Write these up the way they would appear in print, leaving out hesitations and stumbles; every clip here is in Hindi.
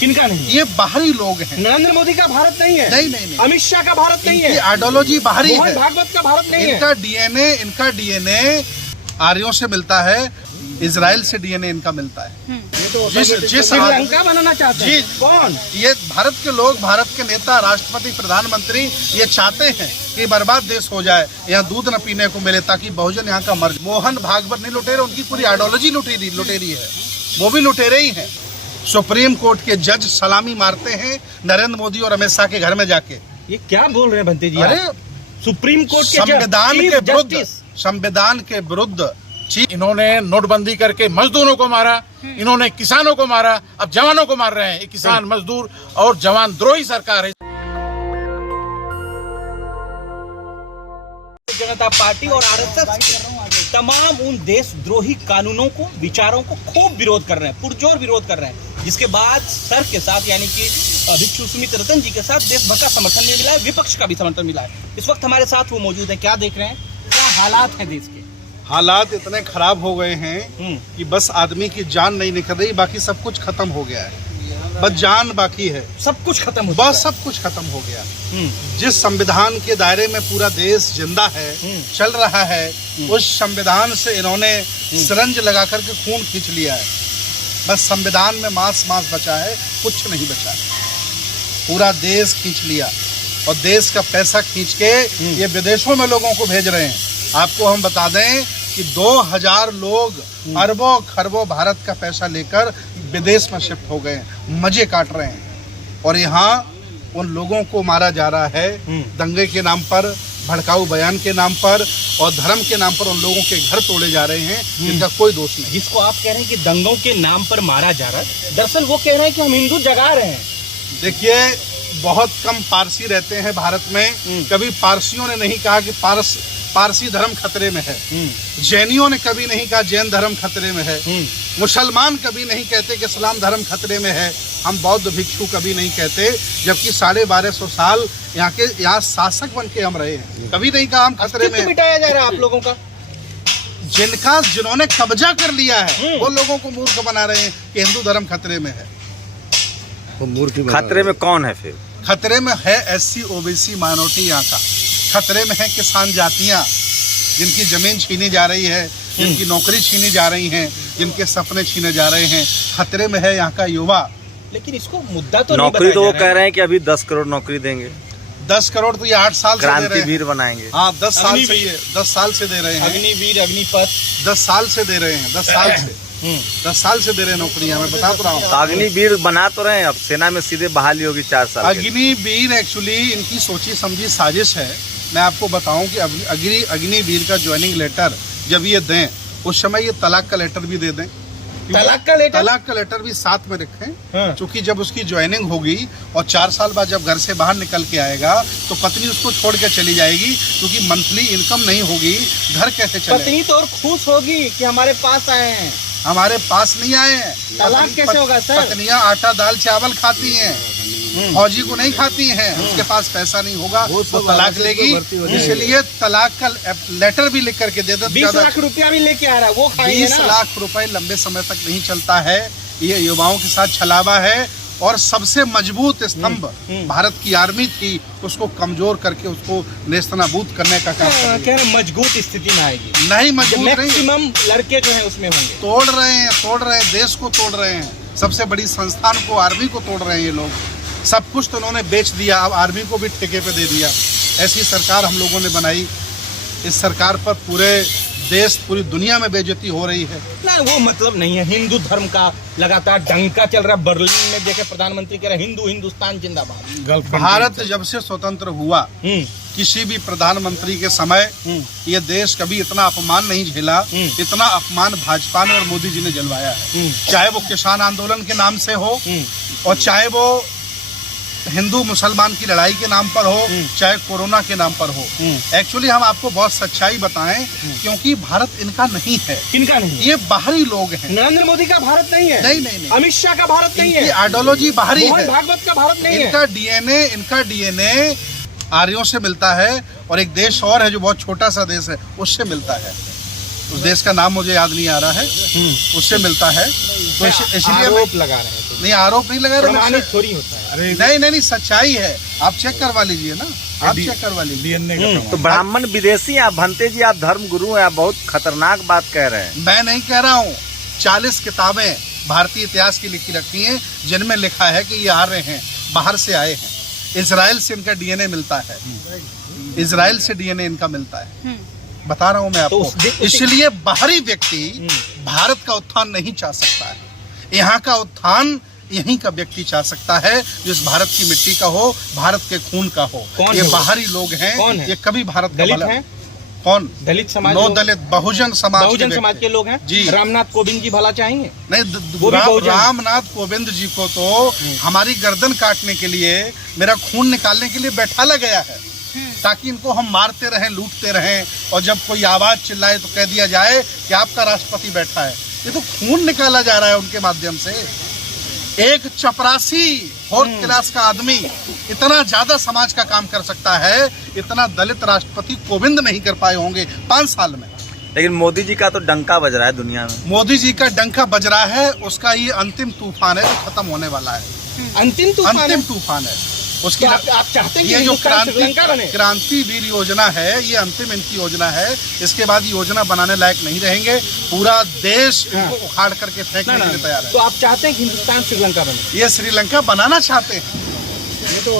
किनका नहीं? ये बाहरी लोग हैं। नरेंद्र मोदी का भारत नहीं है। नहीं। अमित शाह का भारत नहीं है। आइडियोलॉजी बाहरी है। मोहन भागवत का भारत नहीं है। इनका डीएनए आर्यों से मिलता है, इजराइल से डीएनए इनका मिलता है। जिस श्रीलंका बनाना चाहते हैं। कौन? ये भारत के लोग, भारत के नेता, राष्ट्रपति, प्रधानमंत्री ये चाहते हैं कि बर्बाद देश हो जाए, यहाँ दूध न पीने को मिले ताकि बहुजन यहाँ का मर जाए। मोहन भागवत नहीं लुटेरे, उनकी पूरी आइडियोलॉजी लुटेरी है, वो भी लुटेरे ही हैं। सुप्रीम कोर्ट के जज सलामी मारते हैं नरेंद्र मोदी और अमित शाह के घर में जाके। ये क्या बोल रहे हैं भंते जी? अरे सुप्रीम कोर्ट के संविधान के विरुद्ध इन्होंने नोटबंदी करके मजदूरों को मारा, इन्होंने किसानों को मारा, अब जवानों को मार रहे हैं। ये किसान, मजदूर और जवान द्रोही सरकार है। जनता पार्टी और आरएसएस के तमाम उन देशद्रोही कानूनों को, विचारों को खूब विरोध कर रहे हैं, पुरजोर विरोध कर रहे हैं, जिसके बाद सर के साथ यानी कि भिक्षु सुमित रतन जी के साथ देश भर का समर्थन भी मिला है, विपक्ष का भी समर्थन मिला है। इस वक्त हमारे साथ वो मौजूद है। क्या देख रहे हैं, क्या हालात हैं देश के? हालात इतने खराब हो गए हैं कि बस आदमी की जान नहीं निकल रही, बाकी सब कुछ खत्म हो गया है। बस जान बाकी है, सब कुछ खत्म हो बस सब कुछ खत्म हो गया। जिस संविधान के दायरे में पूरा देश जिंदा है, चल रहा है, उस संविधान से इन्होंने सिरंज लगा करके खून खींच लिया है। बस संविधान में मांस बचा है, कुछ नहीं बचा है। पूरा देश खींच लिया और देश का पैसा खींच के ये विदेशों में लोगों को भेज रहे हैं। आपको हम बता दें कि 2000 लोग अरबों खरबों भारत का पैसा लेकर विदेश में शिफ्ट हो गए हैं, मजे काट रहे हैं। और यहाँ उन लोगों को मारा जा रहा है दंगे के नाम पर, भड़काऊ बयान के नाम पर और धर्म के नाम पर। उन लोगों के घर तोड़े जा रहे हैं, जिनका कोई दोष नहीं। जिसको आप कह रहे हैं कि दंगों के नाम पर मारा जा रहा है, दरअसल वो कह रहे हैं कि हम हिंदू जगा रहे हैं। देखिए, बहुत कम पारसी रहते हैं भारत में। कभी पारसियों ने नहीं कहा कि पारसी धर्म खतरे में है। जैनियों ने कभी नहीं कहा जैन धर्म खतरे में है। मुसलमान कभी नहीं कहते कि इस्लाम धर्म खतरे में है। हम बौद्ध भिक्षु कभी नहीं कहते, जबकि 1250 साल यहाँ शासक बन के हम रहे हैं। कभी नहीं कहा हम खतरे में। मिटाया जा रहा है आप लोगों का। जिन्होंने कब्जा कर लिया है वो लोगों को मूर्ख बना रहे हैं कि हिंदू धर्म खतरे में है। खतरे में कौन है फिर? खतरे में है SC OBC माइनॉरिटी यहाँ का। खतरे में है किसान जातियाँ, जिनकी जमीन छीनी जा रही है, जिनकी नौकरी छीनी जा रही हैं, जिनके सपने छीने जा रहे हैं। खतरे में है यहाँ का युवा। लेकिन इसको मुद्दा तो नौकरी तो वो कह रहे हैं कि अभी 10 करोड़ नौकरी देंगे। 10 करोड़ तो ये 8 साल से दे रहे हैं। क्रांतिवीर बनाएंगे। हाँ, 10 साल से दे रहे हैं। अग्निवीर, अग्निपथ 10 साल से दे रहे हैं। 10 साल से दे रहे हैं नौकरियां। मैं बता तो रहा हूँ। अग्निवीर बना तो रहे हैं, अब सेना में सीधे बहाली होगी 4 साल। अग्निवीर एक्चुअली इनकी सोची समझी साजिश है। मैं आपको बताऊं कि अग्निवीर का ज्वाइनिंग लेटर जब ये दें, उस समय ये तलाक का लेटर भी दे दें। तलाक का लेटर भी साथ में रखें। क्योंकि जब उसकी ज्वाइनिंग होगी और 4 साल बाद जब घर से बाहर निकल के आएगा तो पत्नी उसको छोड़ के चली जाएगी, क्योंकि मंथली इनकम नहीं होगी, घर कैसे चले? पत्नी तो और खुश होगी कि हमारे पास आए हैं। हमारे पास नहीं आए हैं। तलाक कैसे होगा सर? पत्नियां आटा दाल चावल खाती हैं, फौजी को नहीं खाती हैं। उसके पास पैसा नहीं होगा, वो तलाक लेगी। इसलिए तलाक का लेटर भी लिख करके दे दो। 20 लाख रुपया भी लेके आ रहा है, वो खाएंगे ना। 20 लाख रुपए लंबे समय तक नहीं चलता है। ये युवाओं के साथ छलावा है। और सबसे मजबूत स्तंभ भारत की आर्मी थी, उसको कमजोर करके उसको नेस्तनाबूद करने का काम कह रहे मजबूत स्थिति में आएगी। नहीं, मजबूत नहीं। मैक्सिमम लड़के जो हैं उसमें होंगे। तोड़ रहे हैं, देश को तोड़ रहे हैं। सबसे बड़ी संस्थान को, आर्मी को तोड़ रहे हैं ये लोग। सब कुछ तो उन्होंने बेच दिया, अब आर्मी को भी ठेके पे दे दिया। ऐसी सरकार हम लोगों ने बनाई। इस सरकार पर पूरे देश, पूरी दुनिया में बेइज्जती हो रही है ना। वो मतलब नहीं है। हिंदू धर्म का लगातार डंका चल रहा है। बर्लिन में देखे प्रधानमंत्री कह रहे हिंदुस्तान जिंदाबाद। भारत जब से स्वतंत्र हुआ, किसी भी प्रधानमंत्री के समय ये देश कभी इतना अपमान नहीं झेला। इतना अपमान भाजपा ने और मोदी जी ने जलवाया है। चाहे वो किसान आंदोलन के नाम से हो और चाहे वो हिंदू मुसलमान की लड़ाई के नाम पर हो, चाहे कोरोना के नाम पर हो। एक्चुअली हम आपको बहुत सच्चाई बताएं, क्योंकि भारत इनका नहीं है। इनका नहीं, ये बाहरी लोग हैं। नरेंद्र मोदी का भारत नहीं है। नहीं। अमित शाह का भारत नहीं है। आइडियोलॉजी बाहरी है। मोहन भागवत का भारत नहीं है। इनका डीएनए आर्यों से मिलता है। और एक देश और है जो बहुत छोटा सा देश है, उससे मिलता है। उस देश का नाम मुझे याद नहीं आ रहा है, उससे मिलता है। तो इसलिए आरोप लगा रहे हैं। नहीं, आरोप नहीं लगा रहे, प्रमाणित थोड़ी होता है। अरे नहीं, सच्चाई है। आप चेक करवा लीजिए ना, आप चेक करवा लीजिए। डीएनए का तो ब्राह्मण विदेशी हैं आप, भंते जी आप धर्म गुरु हैं, आप बहुत खतरनाक बात कह रहे हैं। मैं नहीं कह रहा हूँ, 40 किताबें भारतीय इतिहास की लिखी रखी हैं जिनमें लिखा है कि ये आर्य हैं, बाहर से आए हैं, इजराइल से इनका डीएनए मिलता है, इजराइल से डीएनए इनका मिलता है। बता रहा हूँ मैं आपको। इसलिए बाहरी व्यक्ति भारत का उत्थान नहीं चाह सकता है। यहाँ का उत्थान यहीं का व्यक्ति चाह सकता है जो इस भारत की मिट्टी का हो, भारत के खून का हो। ये बाहरी लोग हैं, ये कभी भारत का दलित हैं? कौन? दलित समाज, नो दलित, बहुजन समाज के लोग हैं जी। रामनाथ कोविंद जी भला चाहेंगे? नहीं, रामनाथ कोविंद जी को तो हमारी गर्दन काटने के लिए, मेरा खून निकालने के लिए बैठाला गया है, ताकि इनको हम मारते रहें, लूटते रहें, और जब कोई आवाज चिल्लाए तो कह दिया जाए कि आपका राष्ट्रपति बैठा है। ये तो खून निकाला जा रहा है उनके माध्यम से। एक चपरासी 4th क्लास का आदमी इतना ज्यादा समाज का काम कर सकता है, इतना दलित राष्ट्रपति कोविंद नहीं कर पाए होंगे 5 साल में। लेकिन मोदी जी का तो डंका बज रहा है दुनिया में। मोदी जी का डंका बज रहा है, उसका ये अंतिम तूफान है जो खत्म होने वाला है। अंतिम तूफान है। उसकी तो आप चाहते हैं कि ये जो हिंदुस्तान श्रीलंका बने? क्रांतिवीर योजना है, ये अंतिम इनकी योजना है। इसके बाद योजना बनाने लायक नहीं रहेंगे, पूरा देश इनको उखाड़ करके फेंकने के लिए तैयार है। तो आप चाहते हैं कि हिंदुस्तान श्रीलंका बने? ये श्रीलंका बनाना चाहते हैं।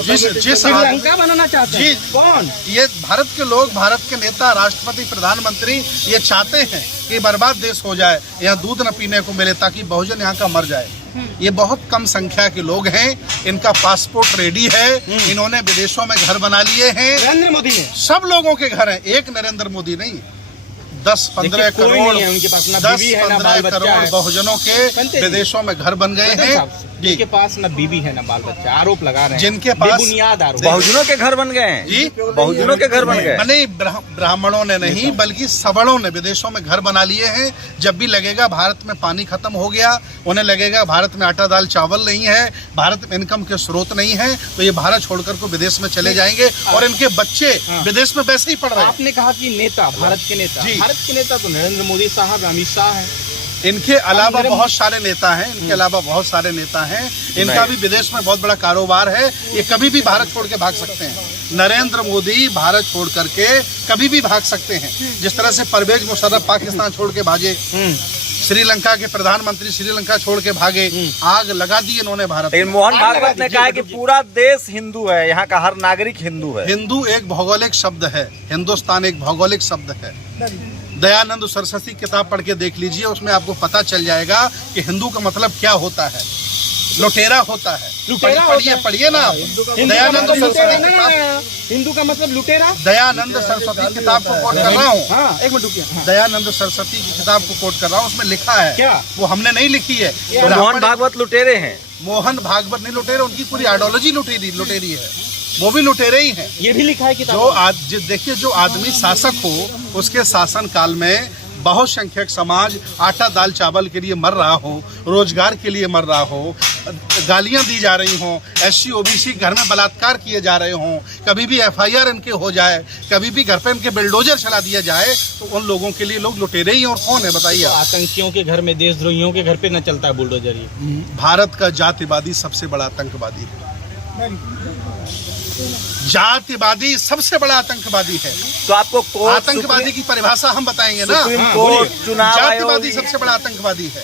जिस श्रीलंका बनाना चाहते हैं? कौन? ये भारत के लोग, भारत के नेता, राष्ट्रपति, प्रधानमंत्री ये चाहते हैं कि बर्बाद देश हो जाए, यहाँ दूध न पीने को मिले, ताकि बहुजन यहाँ का मर जाए। ये बहुत कम संख्या के लोग हैं, इनका पासपोर्ट रेडी है, इन्होंने विदेशों में घर बना लिए हैं। नरेंद्र मोदी ने सब लोगों के घर हैं, एक नरेंद्र मोदी नहीं। 10-15 करोड़, है उनके पास, ना 10-15 करोड़ बहुजनों के विदेशों में घर बन गए हैं। जिनके पास ना बीवी है ना बाल बच्चा, आरोप लगा रहे हैं, जिनके पास बुनियाद आरोप। बहुजनों के घर बन गए हैं जी, बहुजनों के घर बन गए। नहीं, ब्राह्मणों ने नहीं, बल्कि सवर्णों ने विदेशों में घर बना लिए हैं। जब भी लगेगा भारत में पानी खत्म हो गया, उन्हें लगेगा भारत में आटा दाल चावल नहीं है, भारत में इनकम के स्रोत नहीं है, तो ये भारत छोड़कर को विदेश में चले जाएंगे, और इनके बच्चे विदेश में वैसे ही पढ़ रहे हैं। आपने कहा कि नेता, भारत के नेता, भारत के नेता तो नरेंद्र मोदी साहब, अमित शाह है। इनके अलावा बहुत सारे नेता हैं, इनके अलावा बहुत सारे नेता हैं। इनका भी विदेश में बहुत बड़ा कारोबार है, ये कभी भी भारत छोड़ के भाग सकते हैं। नरेंद्र मोदी भारत छोड़ करके कभी भी भाग सकते हैं। जिस तरह से परवेज मुशर्रफ पाकिस्तान छोड़ के भागे, श्रीलंका के प्रधानमंत्री श्रीलंका छोड़ के भागे, आग लगा दी इन्होंने भारत में। मोहन भागवत ने कहा है कि पूरा देश हिंदू है, यहाँ का हर नागरिक हिंदू है। हिंदू एक भौगोलिक शब्द है, हिंदुस्तान एक भौगोलिक शब्द है। दयानंद सरस्वती किताब पढ़ के देख लीजिए, उसमें आपको पता चल जाएगा कि हिंदू का मतलब क्या होता है। लुटेरा होता है, पढ़िए ना। दयानंद सरस्वती किताब, हिंदू का मतलब लुटेरा। दयानंद सरस्वती किताब को कोट कर रहा हूँ। एक मिनट रुकिए। दयानंद सरस्वती की किताब को कोट कर रहा हूँ, उसमें लिखा है क्या? वो हमने नहीं लिखी है। मोहन भागवत लुटेरे हैं। मोहन भागवत नहीं लुटेरे, उनकी पूरी आइडियोलॉजी लुटेरी है, वो भी लुटेरे ही हैं। ये भी लिखा है किताब। देखिए, जो आदमी शासक हो, उसके शासन काल में बहुसंख्यक समाज आटा दाल चावल के लिए मर रहा हो, रोजगार के लिए मर रहा हो, गालियां दी जा रही हों, SC OBC घर में बलात्कार किए जा रहे हों, कभी भी FIR इनके हो जाए, कभी भी घर पे इनके बिल्डोजर चला दिया जाए, तो उन लोगों के लिए लोग लुटेरे ही। और कौन है बताइए? तो आतंकियों के घर में, देशद्रोहियों के घर पे न चलता है बुलडोजर। ये भारत का जातिवादी सबसे बड़ा आतंकवादी है। जातिवादी सबसे बड़ा आतंकवादी है। तो आपको आतंकवादी की परिभाषा हम बताएंगे ना। सुप्रीम कोर्ट, चुनाव जातिवादी सबसे बड़ा आतंकवादी है।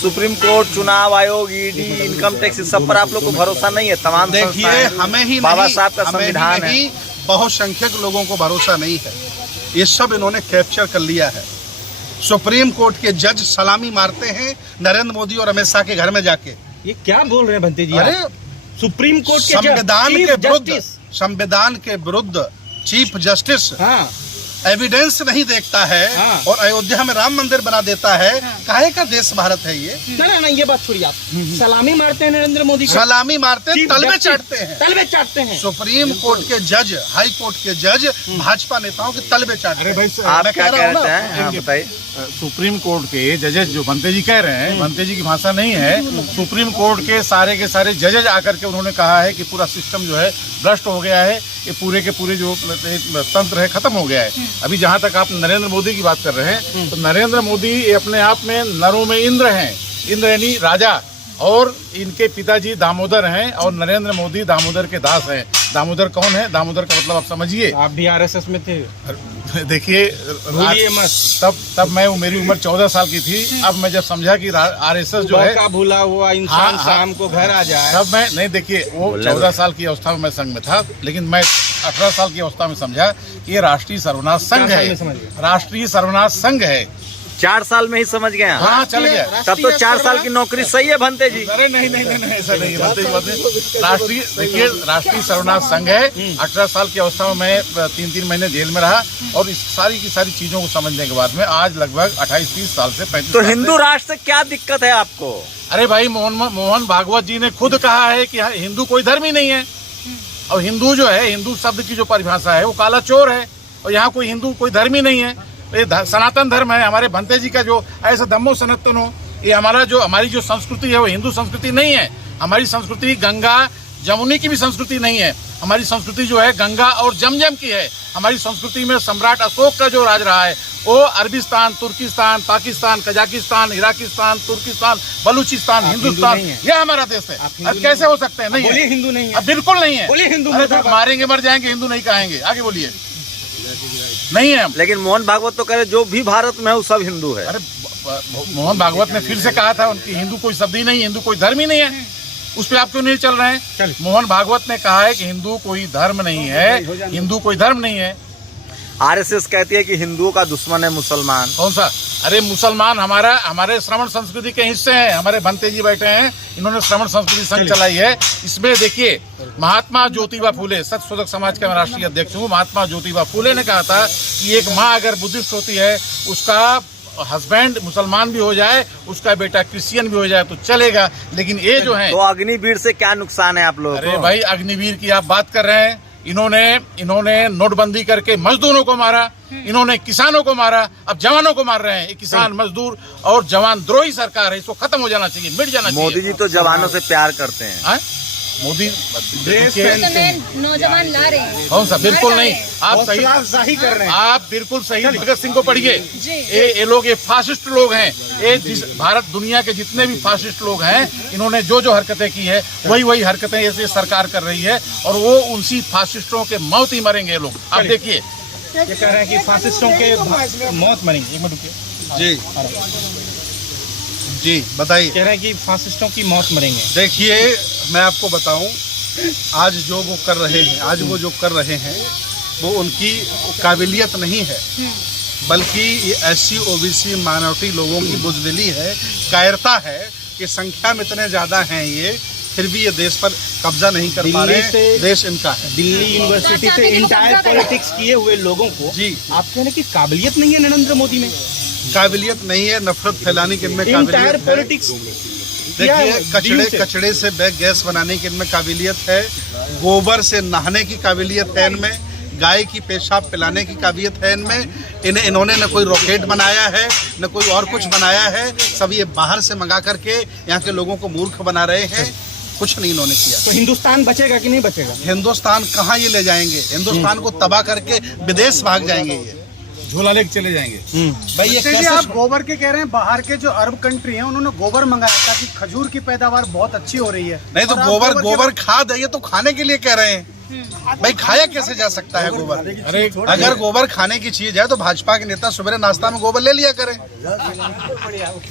सुप्रीम कोर्ट, चुनाव आयोग, ED, इनकम टैक्स, इस सब पर आप लोग को भरोसा नहीं है? तमाम देखिए, हमें ही बाबा साहब का संविधान है, बहुसंख्यक लोगों को भरोसा नहीं है। ये सब इन्होंने कैप्चर कर लिया है। सुप्रीम कोर्ट के जज सलामी मारते हैं नरेंद्र मोदी और अमित शाह के घर में जाके। ये क्या बोल रहे हैं भंते जी? अरे सुप्रीम कोर्ट के संविधान के विरुद्ध चीफ जस्टिस एविडेंस नहीं देखता है और अयोध्या में राम मंदिर बना देता है। काहे का देश भारत है ये? ना ये बात छोड़िए आप। सलामी मारते हैं नरेंद्र मोदी, सलामी मारते हैं, तलवे चाटते हैं। सुप्रीम कोर्ट के जज, हाई कोर्ट के जज भाजपा नेताओं के तलवे चाटते हैं। आप क्या कहते हैं बताइए? सुप्रीम कोर्ट के जजेस, जो भंते जी कह रहे हैं, भंते जी की भाषा नहीं है, सुप्रीम कोर्ट के सारे जजेस आकर के उन्होंने कहा है कि पूरा सिस्टम जो है भ्रष्ट हो गया है, ये पूरे के पूरे जो तंत्र है खत्म हो गया है। अभी जहां तक आप नरेंद्र मोदी की बात कर रहे हैं, तो नरेंद्र मोदी अपने आप में नरों में इंद्र हैं। इंद्र यानी राजा, और इनके पिताजी दामोदर हैं और नरेंद्र मोदी दामोदर के दास हैं। दामोदर कौन है? दामोदर का मतलब आप समझिए। आप भी आरएसएस में थे? देखिए, भूलिए मत। तब मेरी उम्र 14 साल की थी। अब मैं जब समझा कि आरएसएस जो है, का भूला हुआ इंसान शाम को घर आ जाए, तब मैं नहीं, देखिए वो 14 साल की अवस्था में मैं संघ में था, लेकिन मैं 18 साल की अवस्था में समझा कि ये राष्ट्रीय सर्वनाश संघ है, राष्ट्रीय सर्वनाश संघ है। 4 साल में ही समझ गए आप? हाँ, चल गया। तब तो 4 साल की नौकरी सही है भंते जी। अरे नहीं, ऐसा नहीं है भंते जी। राष्ट्रीय सर्वनाश संघ है। 18 साल की अवस्था में मैं 3 महीने जेल में रहा और इस सारी की सारी चीजों को समझने के बाद में आज लगभग 28-30 साल से 35 तो साल हिंदू राष्ट्र से क्या दिक्कत है आपको? अरे भाई, मोहन भागवत जी ने खुद कहा है कि हिंदू कोई धर्म ही नहीं है। और हिंदू जो है, हिंदू शब्द की जो परिभाषा है वो काला चोर है। और यहाँ कोई हिंदू कोई धर्म ही नहीं है। ये सनातन धर्म है। हमारे भंते जी का जो ऐसा धम्मो सनातन हो, ये हमारी जो संस्कृति है वो हिंदू संस्कृति नहीं है। हमारी संस्कृति गंगा जमुनी की भी संस्कृति नहीं है। हमारी संस्कृति जो है गंगा और जमजम की है। हमारी संस्कृति में सम्राट अशोक का जो राज रहा है वो अरबिस्तान, तुर्किस्तान, पाकिस्तान, कजाकिस्तान, इराकिस्तान, तुर्किस्तान, बलूचिस्तान, हिंदुस्तान, यह हमारा देश है। अब कैसे हो सकते हैं? नहीं है, हिंदू नहीं है। अब बिल्कुल नहीं है। बोलिए हिंदू, मारेंगे मर जाएंगे, हिंदू नहीं कहेंगे। आगे बोलिए। नहीं है हम। लेकिन मोहन भागवत तो कह रहे जो भी भारत में है वो सब हिंदू है। अरे मोहन भागवत ने फिर से कहा था उनकी हिंदू कोई शब्द ही नहीं, हिंदू कोई धर्म ही नहीं है। उस पर आप क्यों नहीं चल रहे हैं? मोहन भागवत ने कहा है कि हिंदू कोई धर्म नहीं है, हिंदू कोई धर्म नहीं है। आरएसएस कहती है कि हिंदुओं का दुश्मन है मुसलमान। कौन सा? अरे मुसलमान हमारे श्रवण संस्कृति के हिस्से हैं। हमारे भंते जी बैठे हैं, इन्होंने श्रवण संस्कृति संघ चलाई है। इसमें देखिए, महात्मा ज्योतिबा फूले, सत्यशोधक समाज के राष्ट्रीय अध्यक्ष हूँ। महात्मा ज्योतिबा फूले ने कहा था कि एक माँ अगर बुद्धिस्ट होती है, उसका हस्बैंड मुसलमान भी हो जाए, उसका बेटा क्रिश्चियन भी हो जाए तो चलेगा। लेकिन ये जो है, तो अग्निवीर से क्या नुकसान है आप लोगों को? अरे भाई, अग्निवीर की आप बात कर रहे हैं। इन्होंने नोटबंदी करके मजदूरों को मारा, इन्होंने किसानों को मारा, अब जवानों को मार रहे हैं। ये किसान, मजदूर और जवान द्रोही सरकार है। इसको खत्म हो जाना चाहिए, मिट जाना चाहिए। मोदी जी तो जवानों से प्यार करते हैं। मोदी नौजवान ला रहे हैं। कौन सा? बिल्कुल नहीं। आप सही कर रहे हैं। आप बिल्कुल सही भगत सिंह को पढ़िए। ये लोग, ये फासिस्ट लोग हैं। ये भारत दुनिया के जितने भी फासिस्ट लोग हैं, इन्होंने जो हरकतें की है वही हरकतें ऐसे सरकार कर रही है और वो उनसी फासिस्टों के मौत ही मरेंगे ये लोग। आप देखिए, ये कह रहे हैं कि फासिस्टों के मौत मरेंगे। एक मिनट रुकिए जी बताइए। कह रहे हैं कि फासिस्टों की मौत मरेंगे। देखिए, मैं आपको बताऊं, आज जो वो कर रहे हैं, वो उनकी काबिलियत नहीं है, बल्कि ये SC OBC माइनॉरिटी लोगों की बुजदिली है, कायरता है कि संख्या में इतने ज्यादा हैं ये, फिर भी ये देश पर कब्जा नहीं कर पा रहे हैं। देश इनका है। दिल्ली यूनिवर्सिटी से इंटायर पॉलिटिक्स किए हुए लोगों को जी, आप कह रहे हैं कि काबिलियत नहीं है नरेंद्र मोदी में? काबिलियत नहीं है, नफरत फैलाने की इनमें काबिलियत है। पॉलिटिक्स देखिए, कचड़े से गैस बनाने की इनमें काबिलियत है, गोबर से नहाने की काबिलियत है इनमें, गाय की पेशाब पिलाने की काबिलियत है इनमें। इन्होंने न कोई रॉकेट बनाया है, न कोई और कुछ बनाया है। सब ये बाहर से मंगा करके यहाँ के लोगों को मूर्ख बना रहे हैं। कुछ नहीं इन्होंने किया। तो हिंदुस्तान बचेगा कि नहीं बचेगा? हिंदुस्तान कहाँ ये ले जाएंगे? हिंदुस्तान को तबाह करके विदेश भाग जाएंगे, ये झोला लेके चले जाएंगे। भाई ये कैसे? आप गोबर के कह रहे हैं, बाहर के जो अरब कंट्री हैं उन्होंने गोबर मंगाया था कि खजूर की पैदावार बहुत अच्छी हो रही है। नहीं तो गोबर खाद है, ये तो खाने के लिए कह रहे हैं। भाई खाया कैसे जा सकता है गोबर? अरे अगर गोबर खाने की चीज है तो भाजपा के नेता सुबह नाश्ता में गोबर ले लिया करें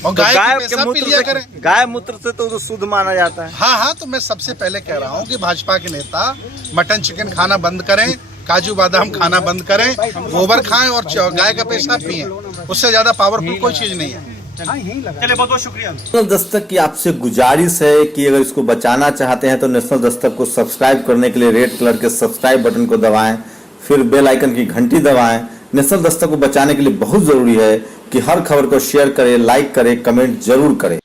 और गाय की पेशाब पी लिया करें। गाय मूत्र से तो शुद्ध माना जाता है। हाँ, तो मैं सबसे पहले कह रहा हूँ कि भाजपा के नेता मटन चिकन खाना बंद करें, काजू बादाम खाना बंद करें, गोबर खाएं और गाय का पेशाब पिए। उससे ज्यादा पावरफुल कोई चीज नहीं है। चलिए, बहुत बहुत शुक्रिया। नेशनल दस्तक की आपसे गुजारिश है कि अगर इसको बचाना चाहते हैं तो नेशनल दस्तक को सब्सक्राइब करने के लिए रेड कलर के सब्सक्राइब बटन को दबाएं, फिर बेल आइकन की घंटी दबाएं। नेशनल दस्तक को बचाने के लिए बहुत जरूरी है कि हर खबर को शेयर करें, लाइक करें, कमेंट जरूर करें।